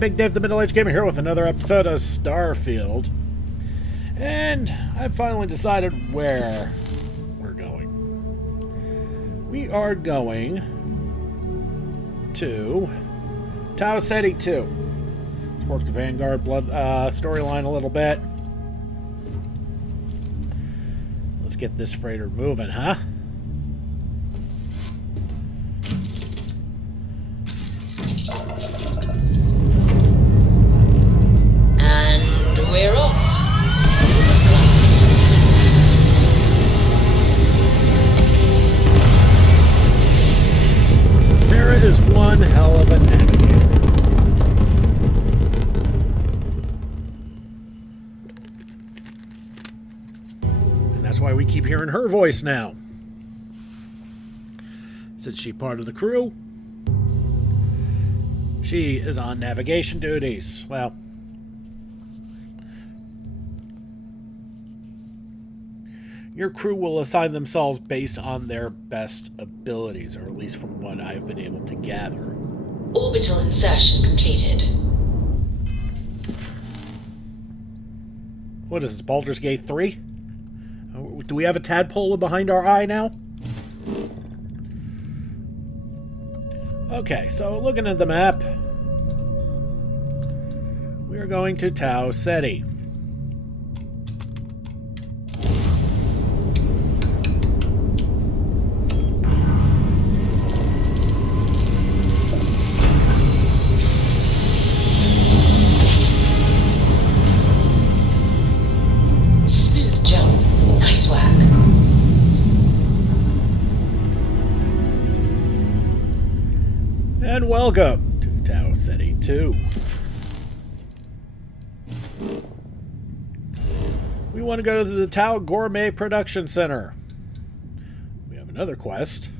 Big Dave, the Middle-Aged Gamer, here with another episode of Starfield. And I've finally decided where we're going. We are going to Tau Cetti II. Let's work the Vanguard storyline a little bit. Let's get this freighter moving, huh? We're off. Sarah is one hell of a navigator. And that's why we keep hearing her voice now. Since she's part of the crew, she is on navigation duties. Well, your crew will assign themselves based on their best abilities, or at least from what I've been able to gather. Orbital insertion completed. What is this, Baldur's Gate 3? Do we have a tadpole behind our eye now? Okay, so looking at the map, we are going to Tau Cetti. And welcome to Tau Cetti II. We want to go to the Tau Gourmet Production Center. We have another quest.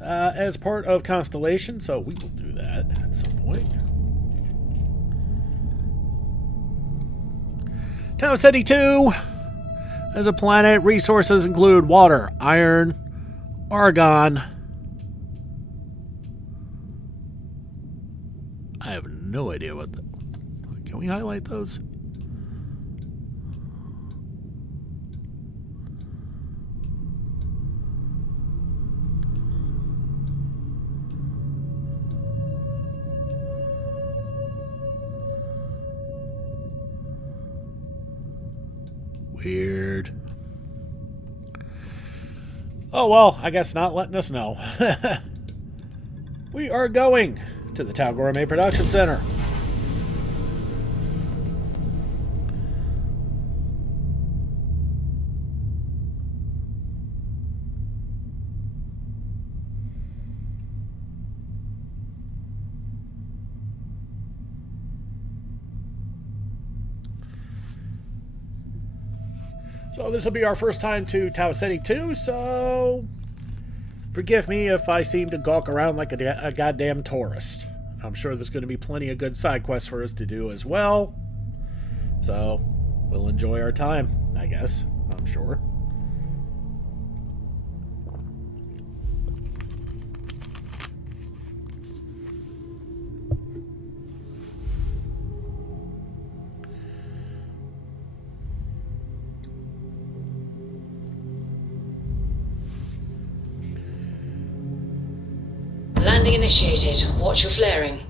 As part of Constellation, so we will do that at some point. Tau Cetti II. As a planet, resources include water, iron, argon. I have no idea what the... Can we highlight those? Weird. Oh, well, I guess not letting us know. We are going to the Tau Gourmet Production Center. So this will be our first time to Tau Cetti II, so forgive me if I seem to gawk around like a goddamn tourist. I'm sure there's going to be plenty of good side quests for us to do as well. So we'll enjoy our time, I guess. I'm sure. Landing initiated. Watch your flaring.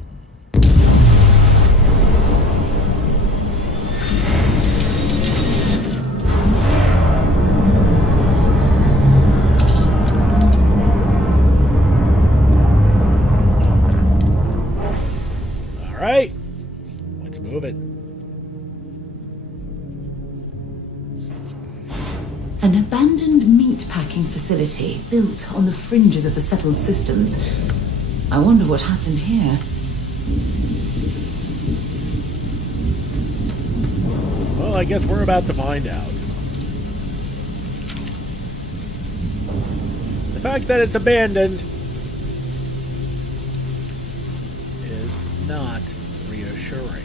All right. Let's move it. An abandoned meat-packing facility built on the fringes of the settled systems. I wonder what happened here. Well, I guess we're about to find out. The fact that it's abandoned is not reassuring.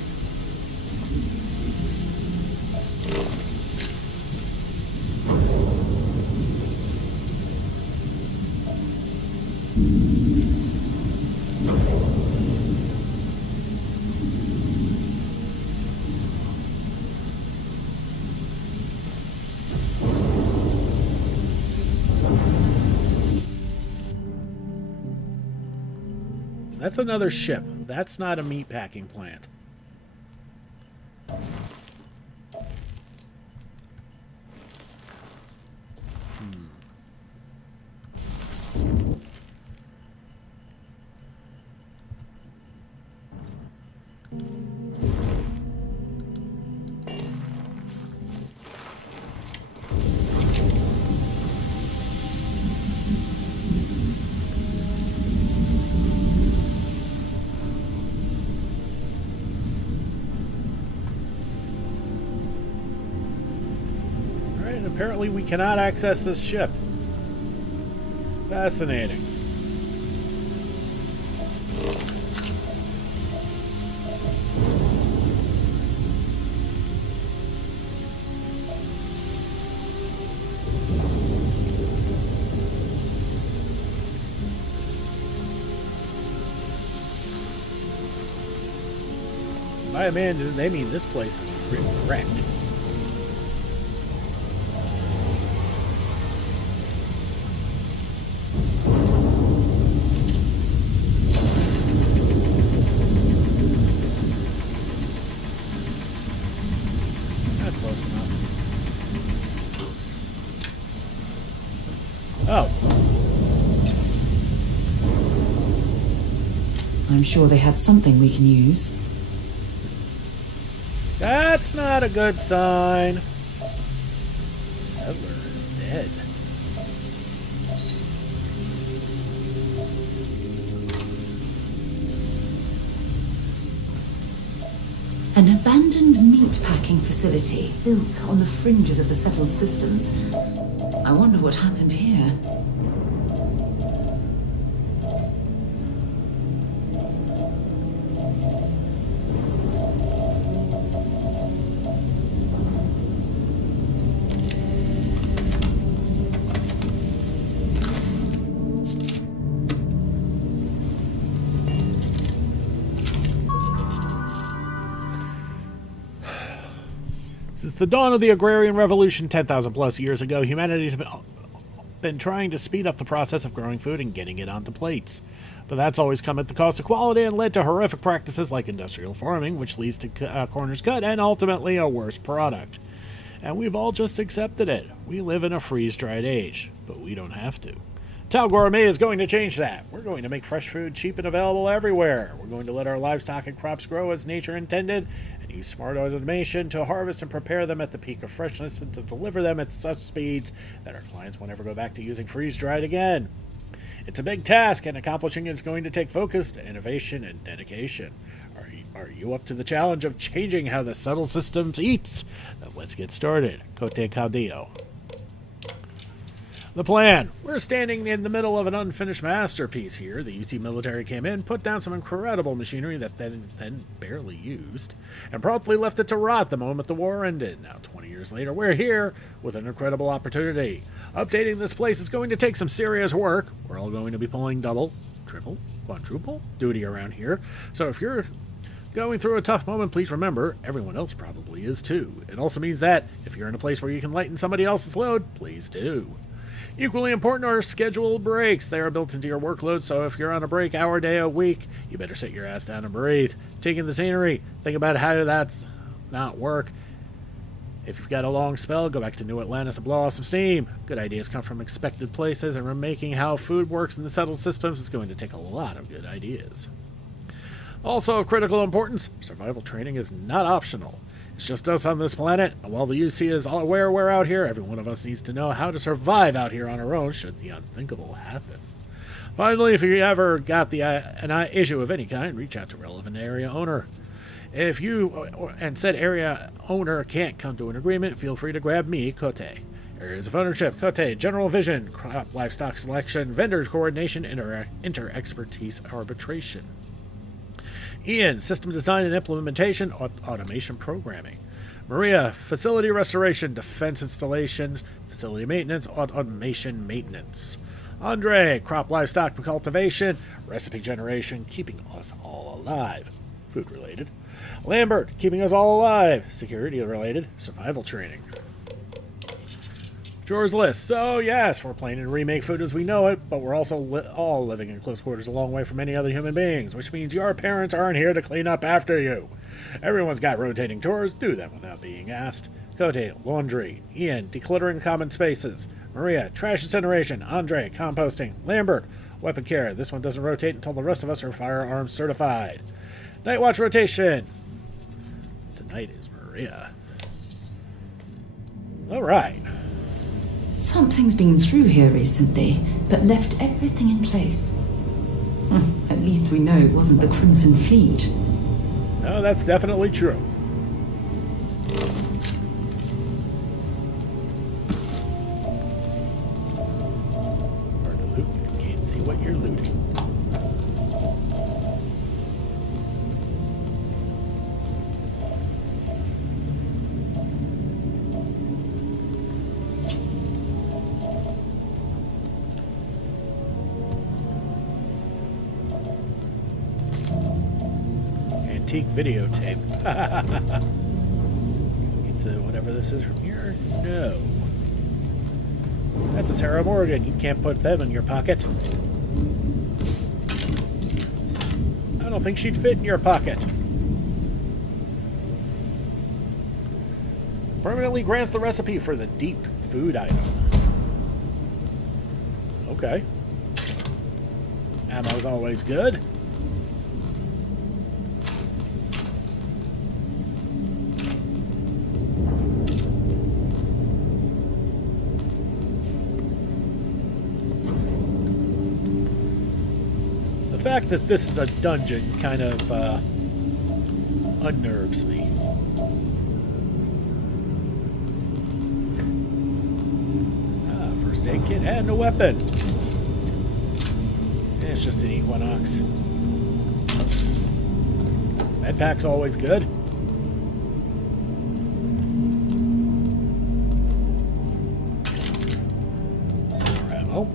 That's another ship. That's not a meatpacking plant. Apparently we cannot access this ship. Fascinating. By abandoned, they mean this place is wrecked. Oh. I'm sure they had something we can use. That's not a good sign. The settler is dead. An abandoned meatpacking facility built on the fringes of the settled systems. I wonder what happened here. Since the dawn of the agrarian revolution 10,000 plus years ago, humanity's been trying to speed up the process of growing food and getting it onto plates. But that's always come at the cost of quality and led to horrific practices like industrial farming, which leads to corners cut and ultimately a worse product. And we've all just accepted it. We live in a freeze-dried age, but we don't have to. Tau Gourmet is going to change that. We're going to make fresh food cheap and available everywhere. We're going to let our livestock and crops grow as nature intended and use smart automation to harvest and prepare them at the peak of freshness and to deliver them at such speeds that our clients won't ever go back to using freeze-dried again. It's a big task, and accomplishing it is going to take focus, innovation, and dedication. Are you up to the challenge of changing how the settled systems eats? Then let's get started. Cote Caudillo. The plan. We're standing in the middle of an unfinished masterpiece here. The UC military came in, put down some incredible machinery that then barely used, and promptly left it to rot the moment the war ended. Now, 20 years later, we're here with an incredible opportunity. Updating this place is going to take some serious work. We're all going to be pulling double, triple, quadruple duty around here. So if you're going through a tough moment, please remember, everyone else probably is too. It also means that if you're in a place where you can lighten somebody else's load, please do. Equally important are scheduled breaks. They are built into your workload, so if you're on a break hour, day, a week, you better sit your ass down and breathe. Take in the scenery. Think about how that's not work. If you've got a long spell, go back to New Atlantis and blow off some steam. Good ideas come from expected places, and remaking how food works in the settled systems is going to take a lot of good ideas. Also of critical importance, survival training is not optional. It's just us on this planet, and while the UC is aware we're out here, every one of us needs to know how to survive out here on our own should the unthinkable happen. Finally, if you ever got an issue of any kind, reach out to relevant area owner. If you and said area owner can't come to an agreement, feel free to grab me, Cote. Areas of ownership, Cote, general vision, crop livestock selection, vendor coordination, inter-expertise arbitration. Ian, system design and implementation, automation programming. Maria, facility restoration, defense installation, facility maintenance, automation maintenance. Andre, crop livestock cultivation, recipe generation, keeping us all alive. Food related. Lambert, keeping us all alive. Security related, survival training. Drawers list. So, yes, we're planning to remake food as we know it, but we're also all living in close quarters a long way from any other human beings, which means your parents aren't here to clean up after you. Everyone's got rotating chores. Do them without being asked. Cote, laundry. Ian, decluttering common spaces. Maria, trash incineration. Andre, composting. Lambert, weapon care. This one doesn't rotate until the rest of us are firearms certified. Night watch rotation. Tonight is Maria. All right. Something's been through here recently, but left everything in place. At least we know it wasn't the Crimson Fleet. No, that's definitely true. Hard to loot if you can't see what you're looting. Antique videotape. Get to whatever this is from here? No. That's a Sarah Morgan. You can't put them in your pocket. I don't think she'd fit in your pocket. Permanently grants the recipe for the deep food item. Okay. Ammo's always good. The fact that this is a dungeon kind of unnerves me. First aid kit and a weapon. And it's just an Equinox. Med pack's always good. More ammo.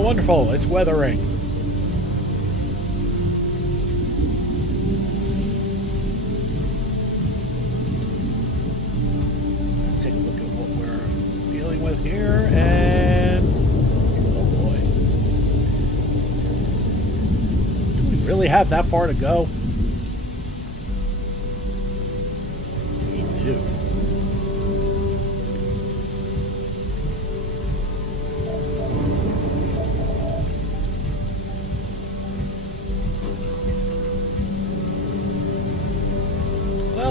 Wonderful, it's weathering. Let's take a look at what we're dealing with here, and oh boy. Do we really have that far to go? We do.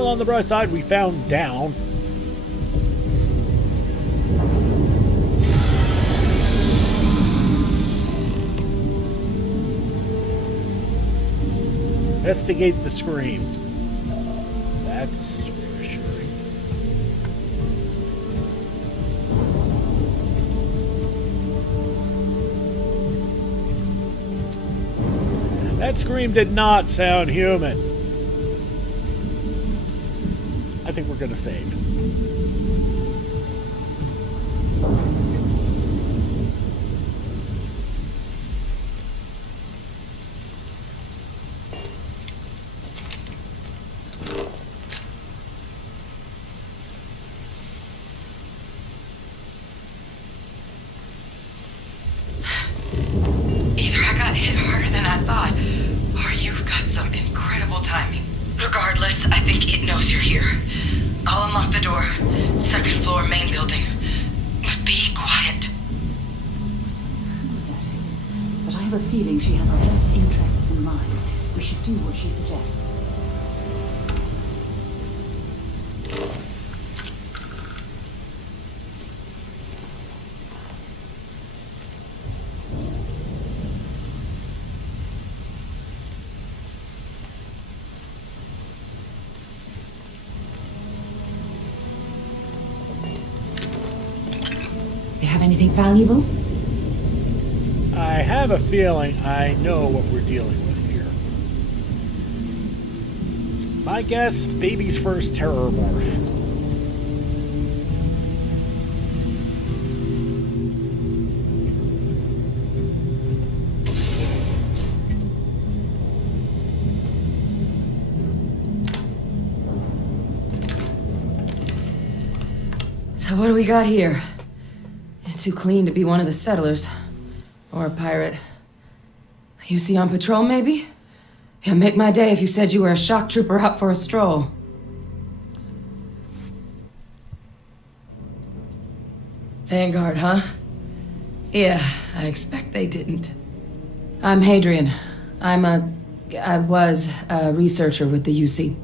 On the bright side, we found down. Investigate the scream. That's reassuring. That scream did not sound human. I think we're going to save. Either I got hit harder than I thought, or you've got some incredible timing. Regardless, I think it knows you're here. I'll unlock the door. Second floor, main building. Be quiet. Who that is, but I have a feeling she has our best interests in mind. We should do what she suggests. have anything valuable? I have a feeling I know what we're dealing with here. My guess, baby's first terror morph. So what do we got here? Too clean to be one of the settlers. Or a pirate. You see on patrol, maybe? It'd make my day if you said you were a shock trooper out for a stroll. Vanguard, huh? Yeah, I expect they didn't. I'm Hadrian. I was a researcher with the UC.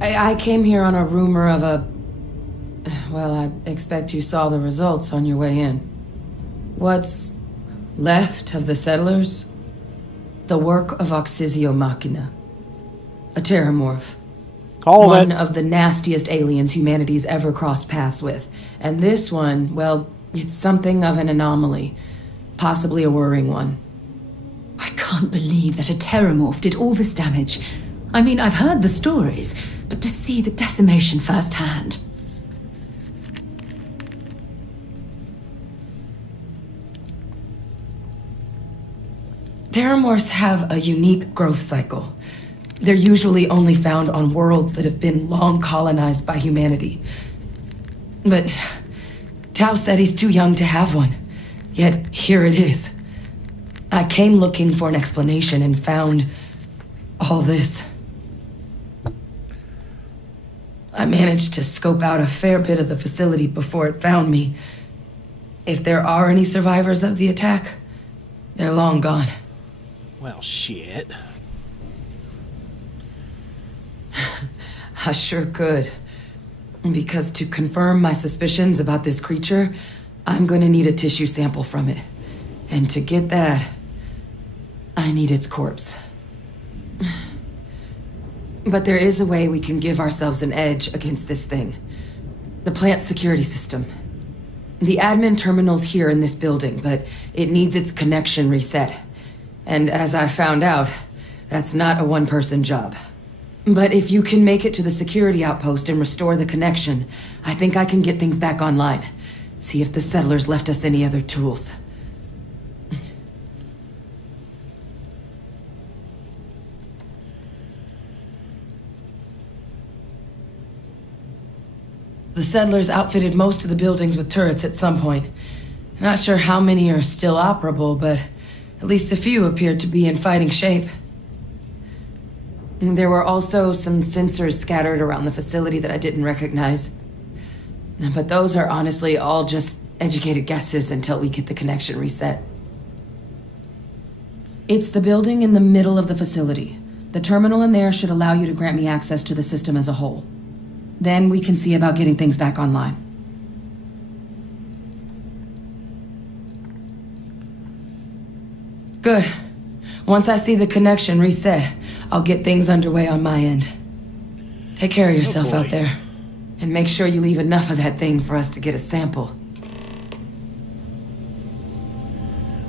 I came here on a rumor of a... Well, I expect you saw the results on your way in. What's left of the settlers? The work of Oxysio Machina. A terramorph. One of the nastiest aliens humanity's ever crossed paths with. And this one, well, it's something of an anomaly. Possibly a worrying one. I can't believe that a terramorph did all this damage. I mean, I've heard the stories, but to see the decimation firsthand... Terramorphs have a unique growth cycle. They're usually only found on worlds that have been long colonized by humanity. But Tau Cetti's too young to have one. Yet here it is. I came looking for an explanation and found all this. I managed to scope out a fair bit of the facility before it found me. If there are any survivors of the attack, they're long gone. Well, shit. I sure could. Because to confirm my suspicions about this creature, I'm gonna need a tissue sample from it. And to get that, I need its corpse. But there is a way we can give ourselves an edge against this thing. The plant's security system. The admin terminal's here in this building, but it needs its connection reset. And as I found out, that's not a one-person job. But if you can make it to the security outpost and restore the connection, I think I can get things back online. See if the settlers left us any other tools. The settlers outfitted most of the buildings with turrets at some point. Not sure how many are still operable, but at least a few appeared to be in fighting shape. There were also some sensors scattered around the facility that I didn't recognize. But those are honestly all just educated guesses until we get the connection reset. It's the building in the middle of the facility. The terminal in there should allow you to grant me access to the system as a whole. Then we can see about getting things back online. Good. Once I see the connection reset, I'll get things underway on my end. Take care of yourself out there. And make sure you leave enough of that thing for us to get a sample.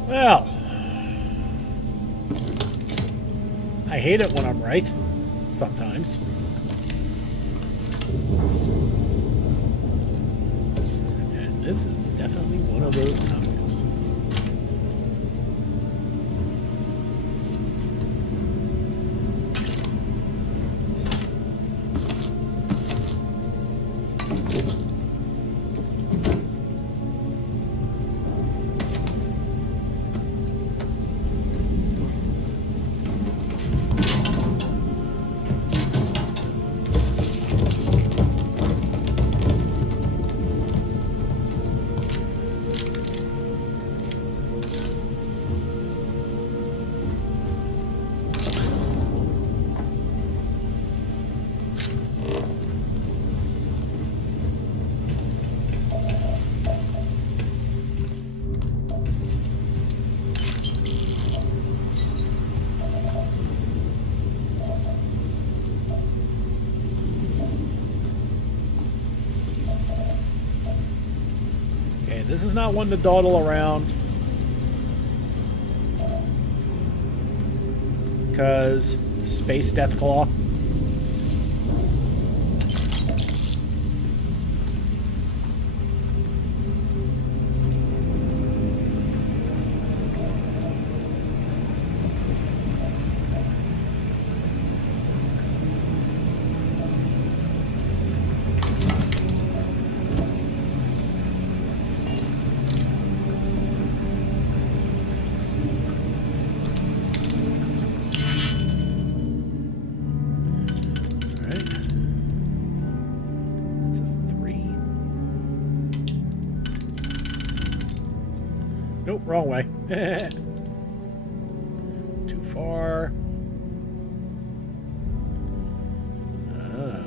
Well, I hate it when I'm right. Sometimes. And this is definitely one of those times. Okay, this is not one to dawdle around. Because Space Deathclaw. Nope, wrong way. Too far. Oh.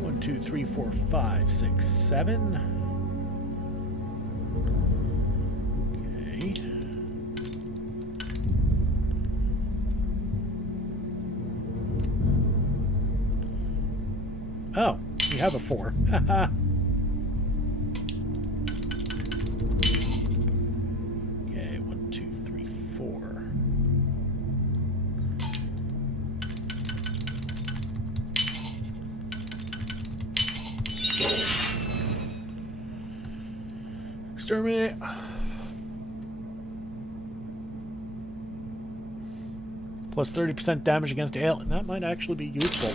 1, 2, 3, 4, 5, 6, 7. Okay. Oh, you have a 4. Haha. Okay, 1, 2, 3, 4. Exterminate. Plus 30% damage against alien. That might actually be useful.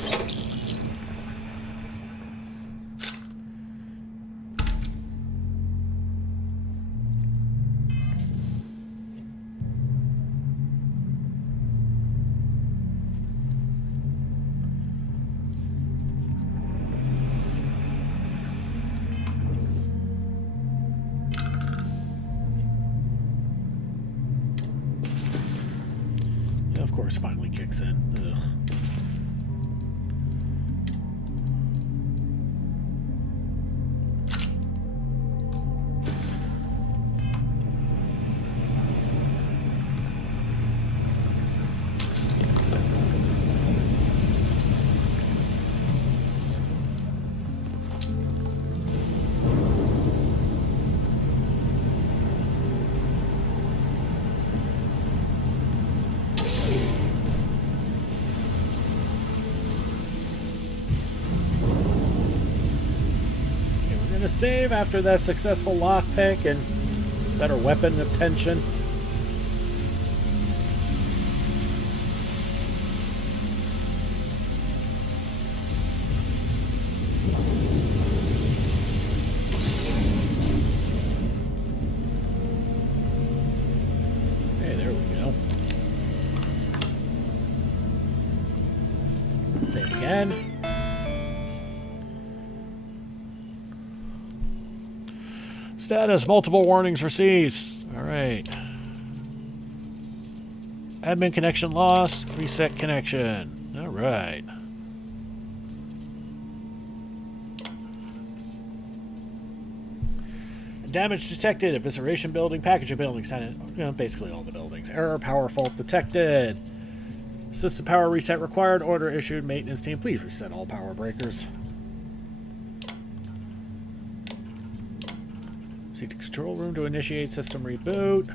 Of course, finally kicks in. Ugh. To save after that successful lockpick and better weapon attention. Hey, there we go. Save again. Status, multiple warnings received. Alright. Admin connection lost. Reset connection. Alright. Damage detected. Evisceration building, packaging building, basically all the buildings. Error, power fault detected. System power reset required. Order issued. Maintenance team, please reset all power breakers. Seek the control room to initiate system reboot.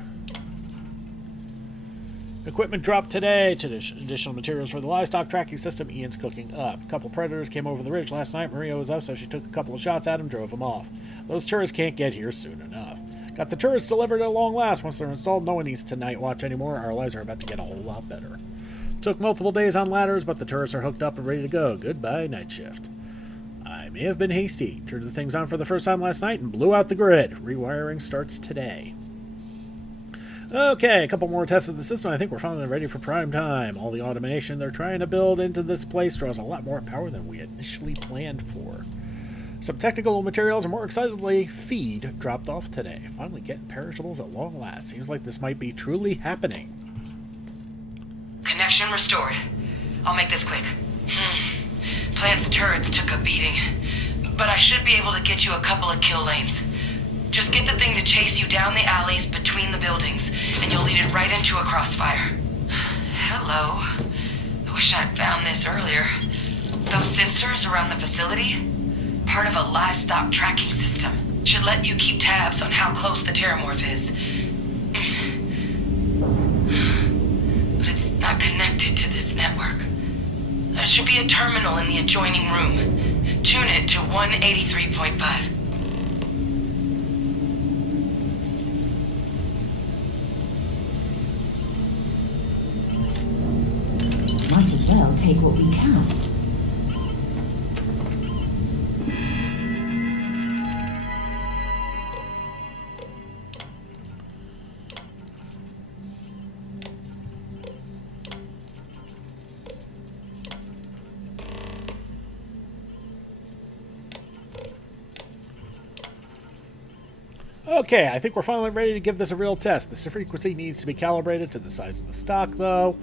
Equipment dropped today. Additional materials for the livestock tracking system. Ian's cooking up. A couple predators came over the ridge last night. Maria was up, so she took a couple of shots at him, drove him off. Those turrets can't get here soon enough. Got the turrets delivered at long last. Once they're installed, no one needs to night watch anymore. Our lives are about to get a whole lot better. Took multiple days on ladders, but the turrets are hooked up and ready to go. Goodbye, night shift. I may have been hasty. Turned the things on for the first time last night and blew out the grid. Rewiring starts today. Okay, a couple more tests of the system. I think we're finally ready for prime time. All the automation they're trying to build into this place draws a lot more power than we initially planned for. Some technical materials and more excitedly, feed dropped off today. Finally getting perishables at long last. Seems like this might be truly happening. Connection restored. I'll make this quick. Plant's turrets took a beating, but I should be able to get you a couple of kill lanes. Just get the thing to chase you down the alleys between the buildings, and you'll lead it right into a crossfire. Hello. wish I'd found this earlier. Those sensors around the facility, part of a livestock tracking system, should let you keep tabs on how close the terramorph is. But it's not connected to this network. There should be a terminal in the adjoining room. Tune it to 183.5. Might as well take what we can. Okay, I think we're finally ready to give this a real test. The frequency needs to be calibrated to the size of the stock, though,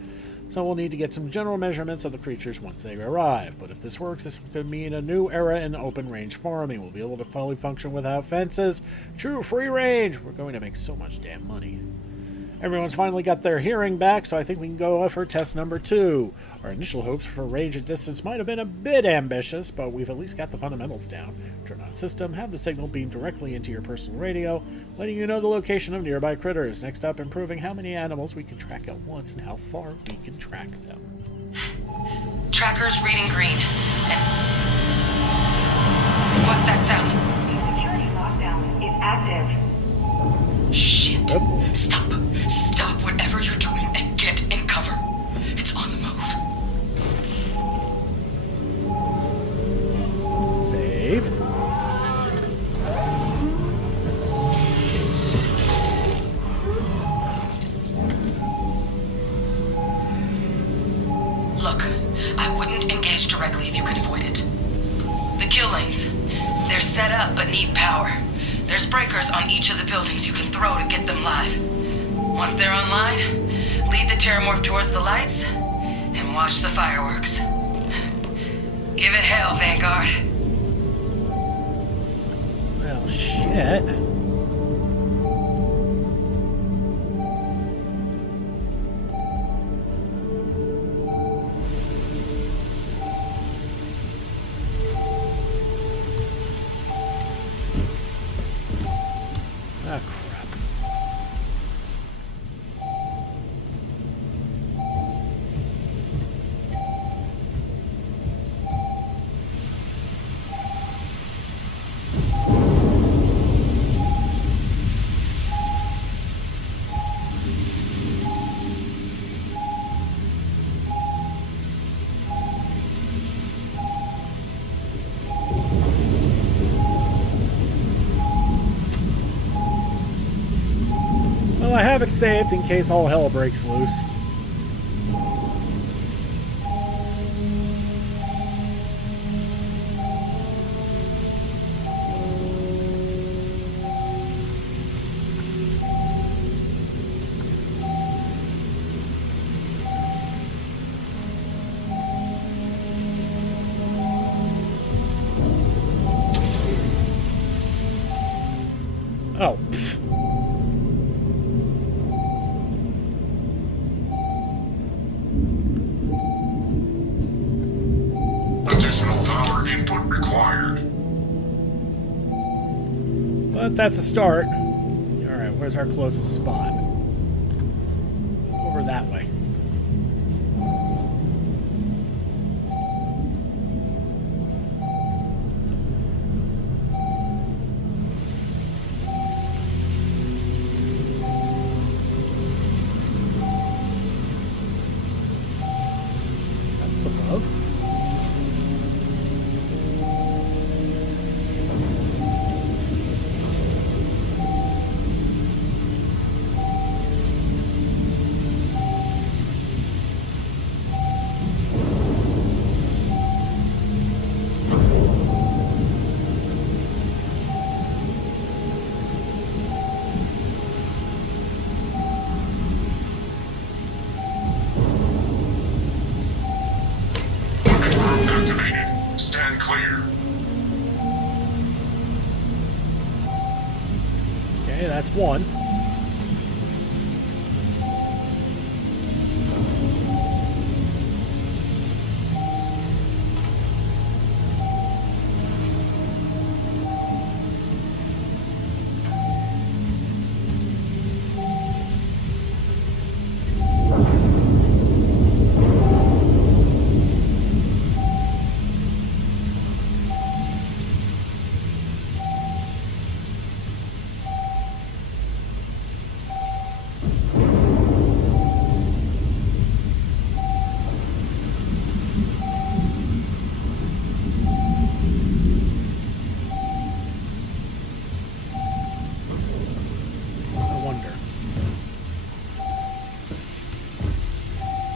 so we'll need to get some general measurements of the creatures once they arrive. But if this works, this could mean a new era in open-range farming. We'll be able to fully function without fences. True free range! We're going to make so much damn money. Everyone's finally got their hearing back, so I think we can go for test number 2. Our initial hopes for range and distance might have been a bit ambitious, but we've at least got the fundamentals down. Turn on system, have the signal beam directly into your personal radio, letting you know the location of nearby critters. Next up, improving how many animals we can track at once and how far we can track them. Tracker's reading green. And what's that sound? The security lockdown is active. Shit. Yep. Stop. Stop whatever you're doing and get in cover. It's on the move. Save. Look, I wouldn't engage directly if you could avoid it. The kill lanes. They're set up but need power. There's breakers on each of the buildings you can throw to get them live. Once they're online, lead the terramorph towards the lights and watch the fireworks. Give it hell, Vanguard. Well, shit. Ah, crap. Well, I have it saved in case all hell breaks loose. Oh, pfft. Additional power input required. But that's a start. Alright, where's our closest spot? Over that way. Is that above? Activated. Stand clear. Okay, that's one.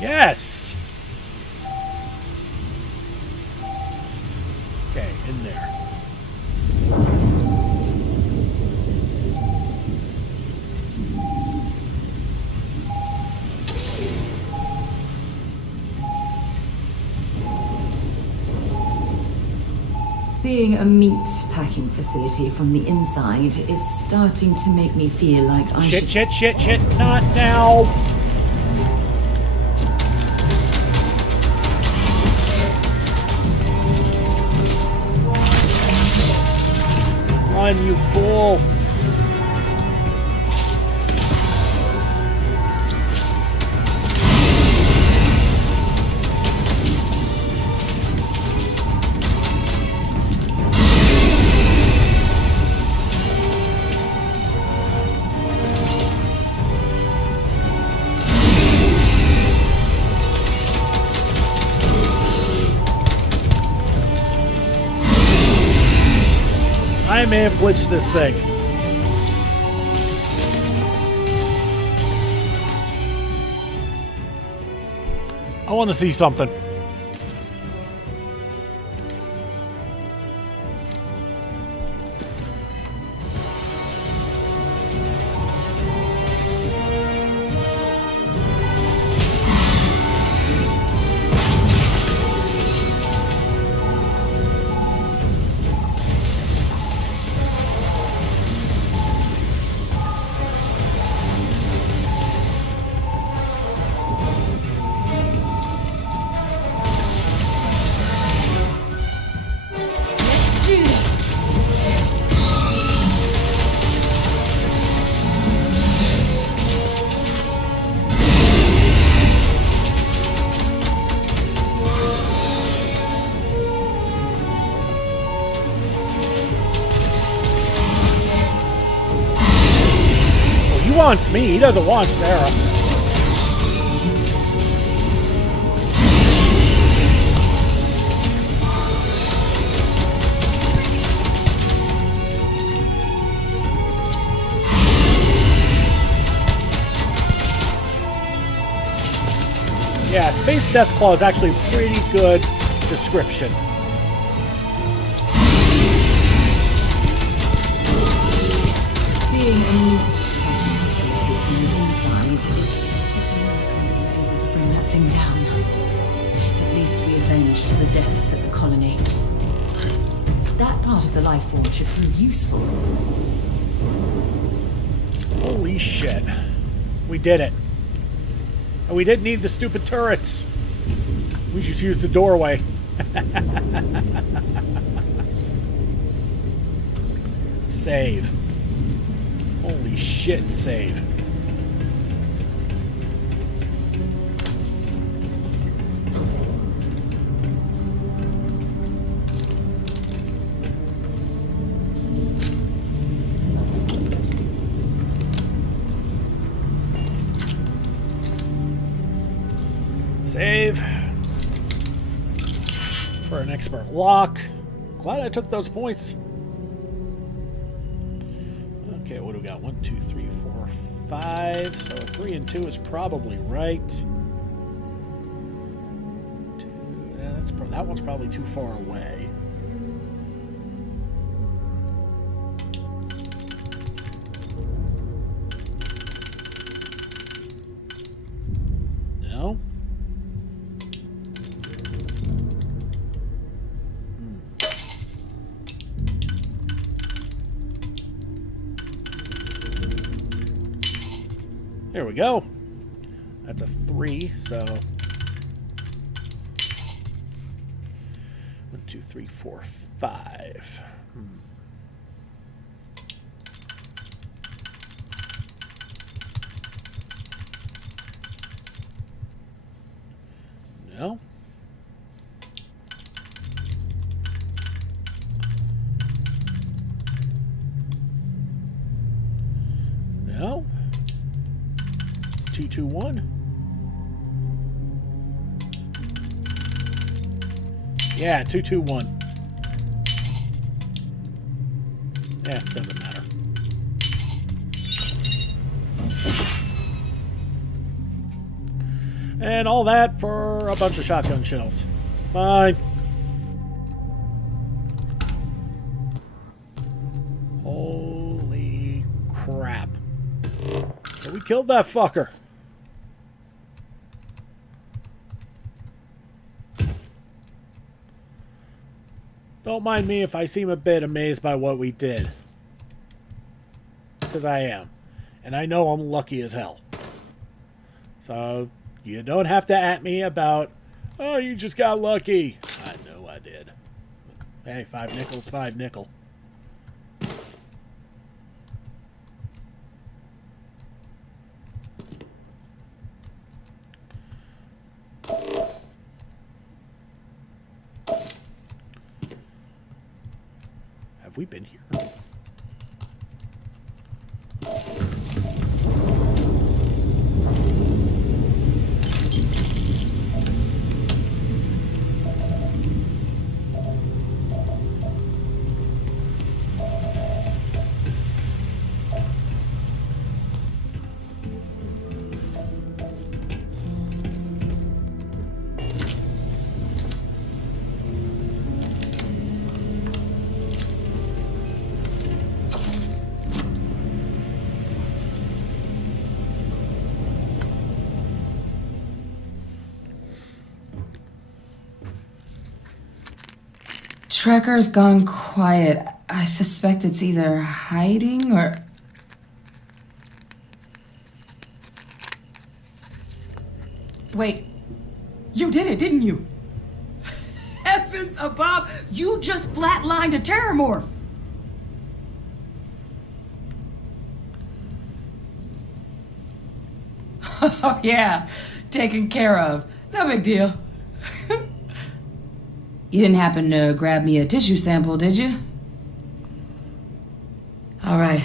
Yes! Okay, in there. Seeing a meat packing facility from the inside is starting to make me feel like I should... Shit, not now! Run, you fool! I may have glitched this thing. I want to see something. He wants me, he doesn't want Sarah. Yeah, Space Deathclaw is actually a pretty good description. Seeing a meat from the inside is a miracle we were able to bring that thing down. At least we avenged the deaths at the colony. That part of the life form should prove useful. Holy shit. We did it. And we didn't need the stupid turrets. We just used the doorway. Save. Holy shit, save. Save. For an expert lock. Glad I took those points. Okay, what do we got? 1, 2, 3, 4, 5. So 3 and 2 is probably right. 2, yeah, that one's probably too far away. No. There we go. That's a 3, so 1, 2, 3, 4, 5. No. No. 2, 2, 1. Yeah, 2, 2, 1. Yeah, it doesn't matter. And all that for a bunch of shotgun shells. Fine. Holy crap. So we killed that fucker. Don't mind me if I seem a bit amazed by what we did. Because I am. And I know I'm lucky as hell. So, you don't have to at me about, oh, you just got lucky. I know I did. Hey, 5 nickels, 5 nickel. Have we been here? Trekker's gone quiet. I suspect it's either hiding or... Wait. You did it, didn't you? Heavens above! You just flatlined a terramorph! Oh, yeah. Taken care of. No big deal. You didn't happen to grab me a tissue sample, did you? All right.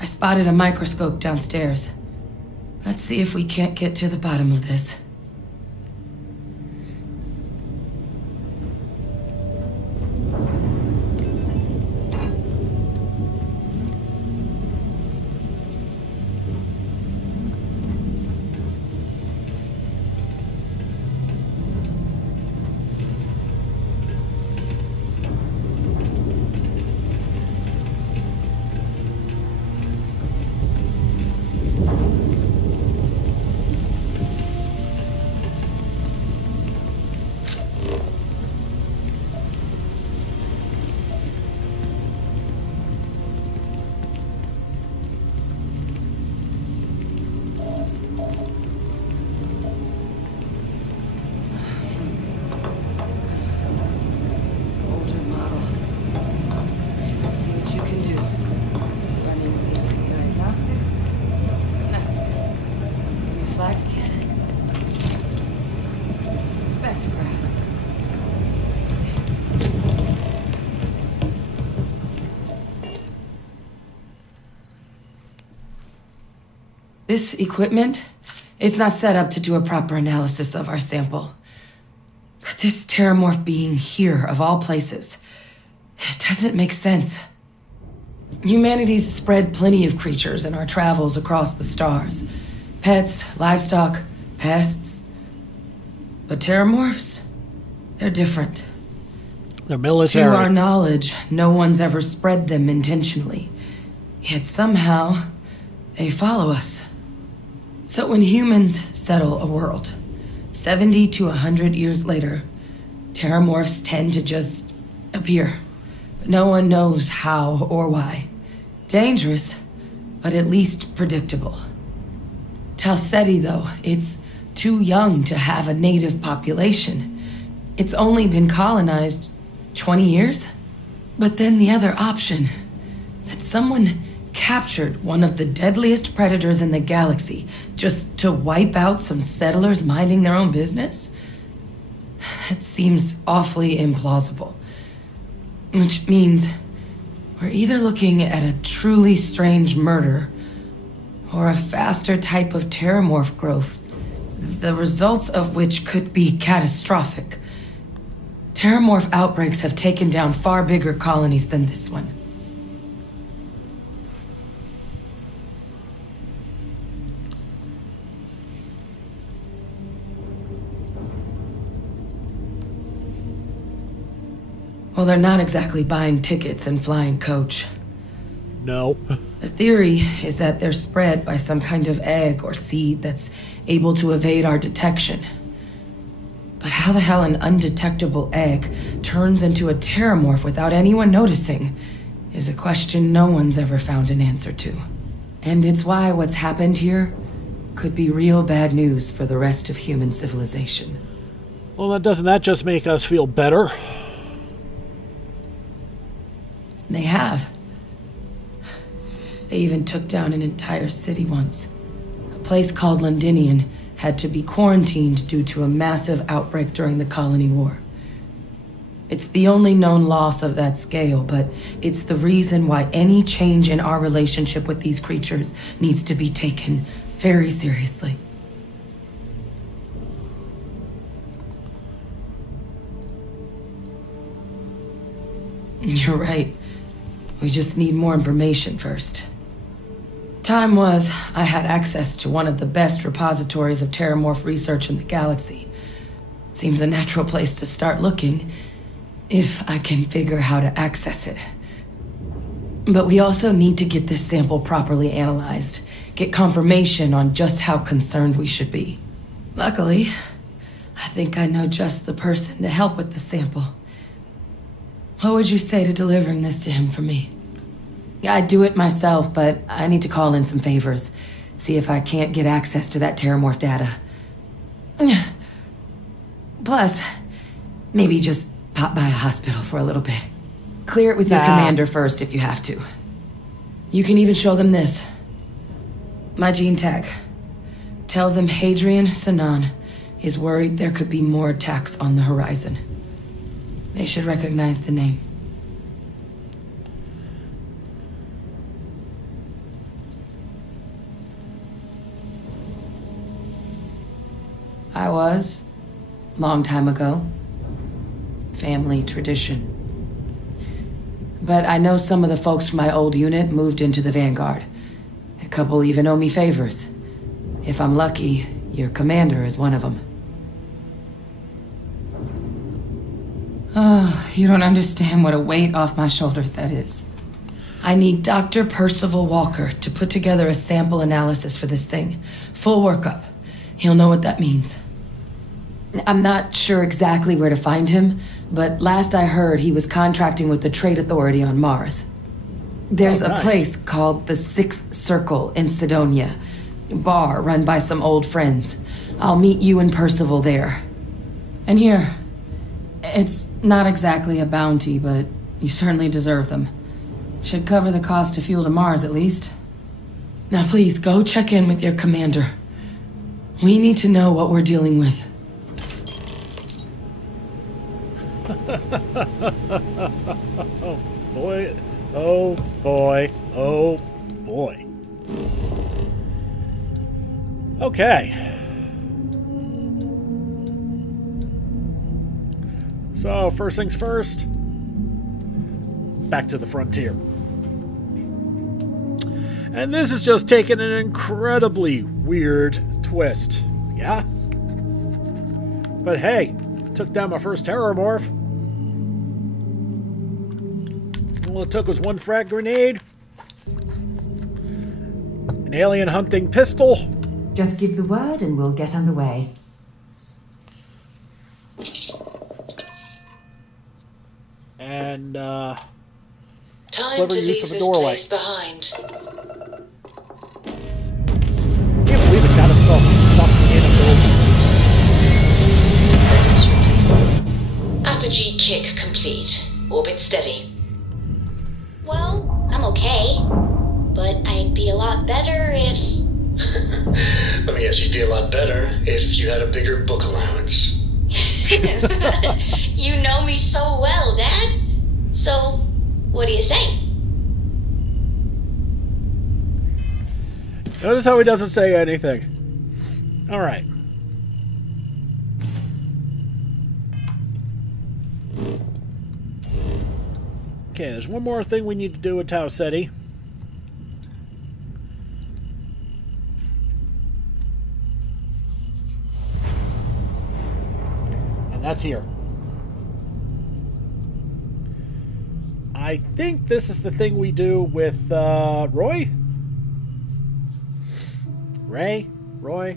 I spotted a microscope downstairs. Let's see if we can't get to the bottom of this. This equipment, it's not set up to do a proper analysis of our sample. But this terramorph being here, of all places, it doesn't make sense. Humanity's spread plenty of creatures in our travels across the stars. Pets, livestock, pests. But terramorphs, they're different. They're military. To our knowledge, no one's ever spread them intentionally. Yet somehow, they follow us. So when humans settle a world, 70 to 100 years later, terramorphs tend to just appear. But no one knows how or why. Dangerous, but at least predictable. Tau Cetti, though, it's too young to have a native population. It's only been colonized 20 years? But then the other option, that someone captured one of the deadliest predators in the galaxy just to wipe out some settlers minding their own business? That seems awfully implausible. Which means we're either looking at a truly strange murder or a faster type of terramorph growth, the results of which could be catastrophic. Terramorph outbreaks have taken down far bigger colonies than this one. Well, they're not exactly buying tickets and flying coach. No. The theory is that they're spread by some kind of egg or seed that's able to evade our detection. But how the hell an undetectable egg turns into a terramorph without anyone noticing is a question no one's ever found an answer to. And it's why what's happened here could be real bad news for the rest of human civilization. Well, doesn't that just make us feel better? They have. They even took down an entire city once. A place called Londinian had to be quarantined due to a massive outbreak during the Colony War. It's the only known loss of that scale, but it's the reason why any change in our relationship with these creatures needs to be taken very seriously. You're right. We just need more information first. Time was, I had access to one of the best repositories of terramorph research in the galaxy. Seems a natural place to start looking, if I can figure how to access it. But we also need to get this sample properly analyzed, get confirmation on just how concerned we should be. Luckily, I think I know just the person to help with the sample. What would you say to delivering this to him for me? I'd do it myself, but I need to call in some favors. See if I can't get access to that terramorph data. Plus, maybe just pop by a hospital for a little bit. Clear it with your commander first if you have to. You can even show them this. My gene tag. Tell them Hadrian Sanan is worried there could be more attacks on the horizon. They should recognize the name. I was, long time ago. Family tradition. But I know some of the folks from my old unit moved into the Vanguard. A couple even owe me favors. If I'm lucky, your commander is one of them. Oh, you don't understand what a weight off my shoulders that is. I need Dr. Percival Walker to put together a sample analysis for this thing. Full workup. He'll know what that means. I'm not sure exactly where to find him, but last I heard he was contracting with the Trade Authority on Mars. There's a place called the Sixth Circle in Sidonia. Bar run by some old friends. I'll meet you and Percival there. And here, it's not exactly a bounty, but you certainly deserve them. Should cover the cost to fuel to Mars, at least. Now please, go check in with your commander. We need to know what we're dealing with. Oh boy, oh boy, oh boy. Okay. So, first things first, back to the frontier. And this is just taking an incredibly weird twist. Yeah? But hey, took down my first terramorph. All it took was one frag grenade, an alien hunting pistol. Just give the word and we'll get underway. And, Time clever to use leave of a this doorway. place behind. Can't believe it got himself stuck in a building. Apogee kick complete. Orbit steady. Well, I'm okay. But I'd be a lot better if... Let me guess, you'd be a lot better if you had a bigger book allowance. You know me so well, Dad. So, what do you say? Notice how he doesn't say anything. Alright. Okay, there's one more thing we need to do with Tau Cetti. And that's here. I think this is the thing we do with Roy? Roy?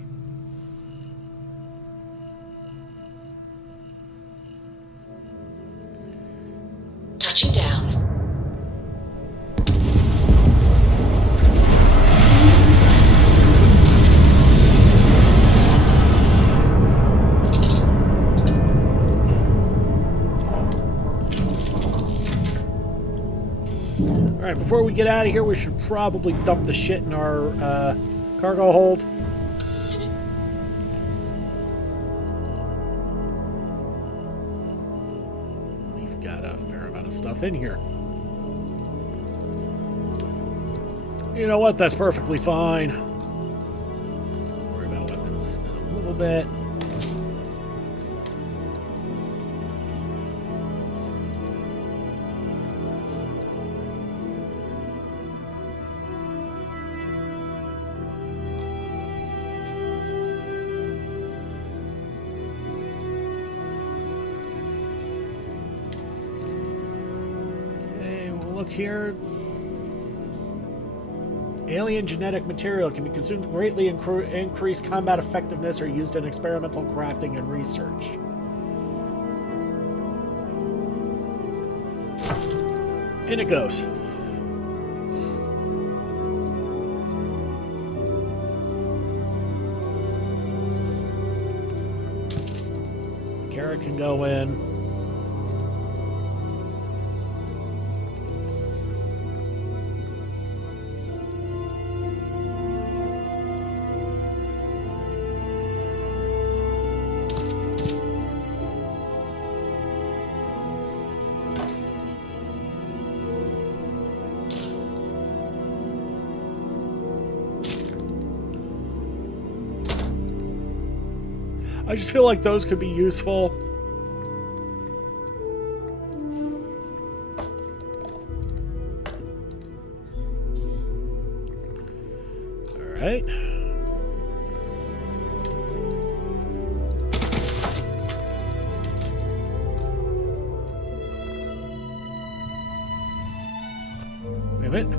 Touching down. Alright, before we get out of here, we should probably dump the shit in our cargo hold. We've got a fair amount of stuff in here. You know what? That's perfectly fine. Worry about weapons in a little bit. Here, alien genetic material can be consumed to greatly increase combat effectiveness or used in experimental crafting and research. In it goes. Carrot can go in. I just feel like those could be useful. All right. Wait a minute.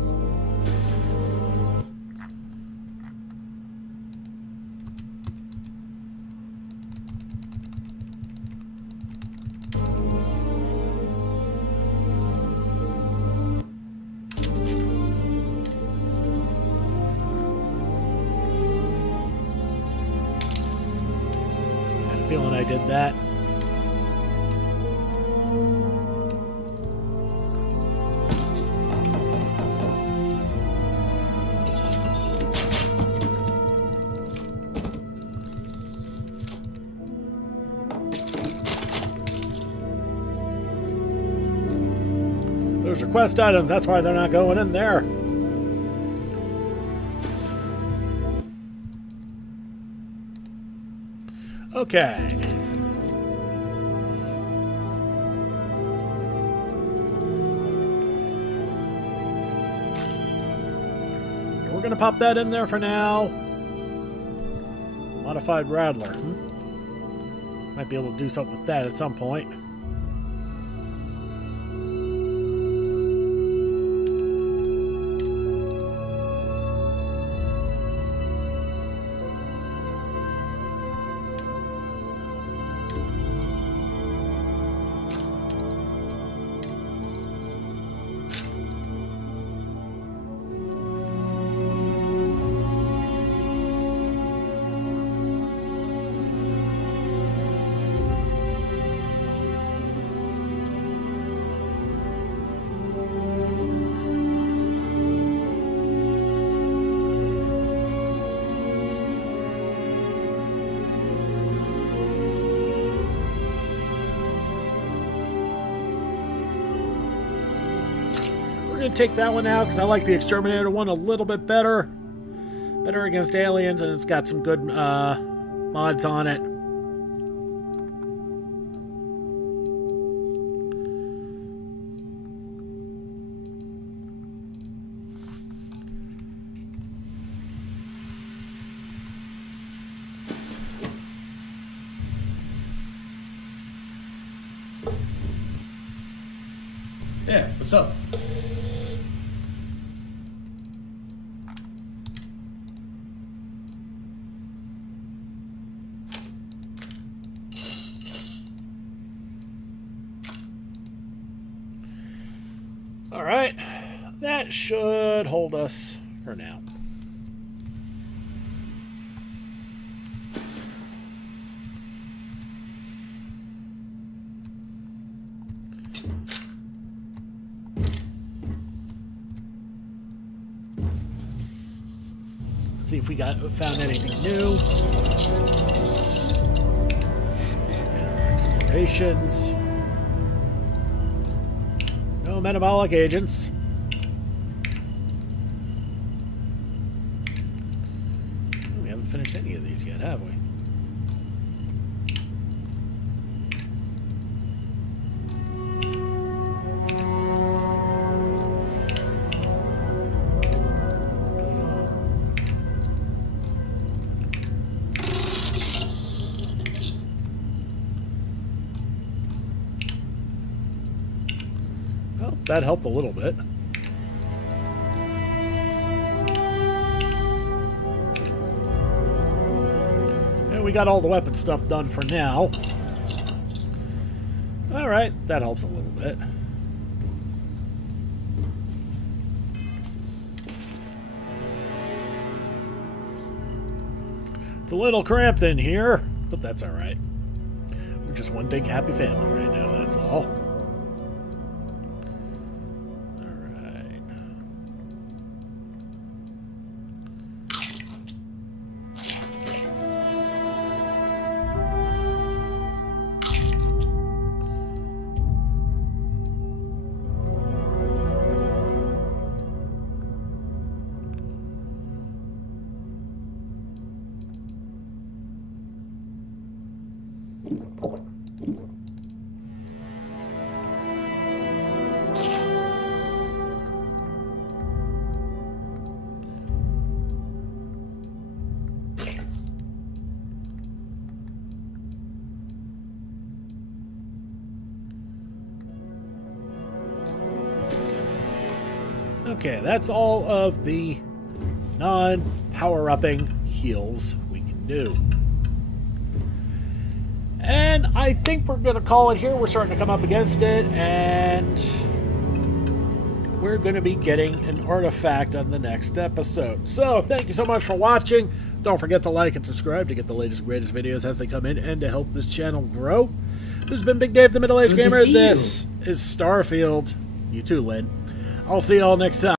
Feeling I did that. Those are quest items, that's why they're not going in there. Okay. We're going to pop that in there for now. Modified Rattler. Might be able to do something with that at some point. Going to take that one out because I like the Exterminator one a little bit better. Better against aliens, and it's got some good mods on it. Yeah, what's up? All right, that should hold us for now. Let's see if we found anything new. Explorations. No metabolic agents. We haven't finished any of these yet, have we? Well, that helped a little bit. And we got all the weapon stuff done for now. Alright, that helps a little bit. It's a little cramped in here, but that's alright. We're just one big happy family right now, that's all. Okay, that's all of the non-power-upping heals we can do. And I think we're going to call it here. We're starting to come up against it, and we're going to be getting an artifact on the next episode. So, thank you so much for watching. Don't forget to like and subscribe to get the latest and greatest videos as they come in and to help this channel grow. This has been Big Dave, the Middle-Aged Gamer. This is Starfield. You too, Lynn. I'll see y'all next time.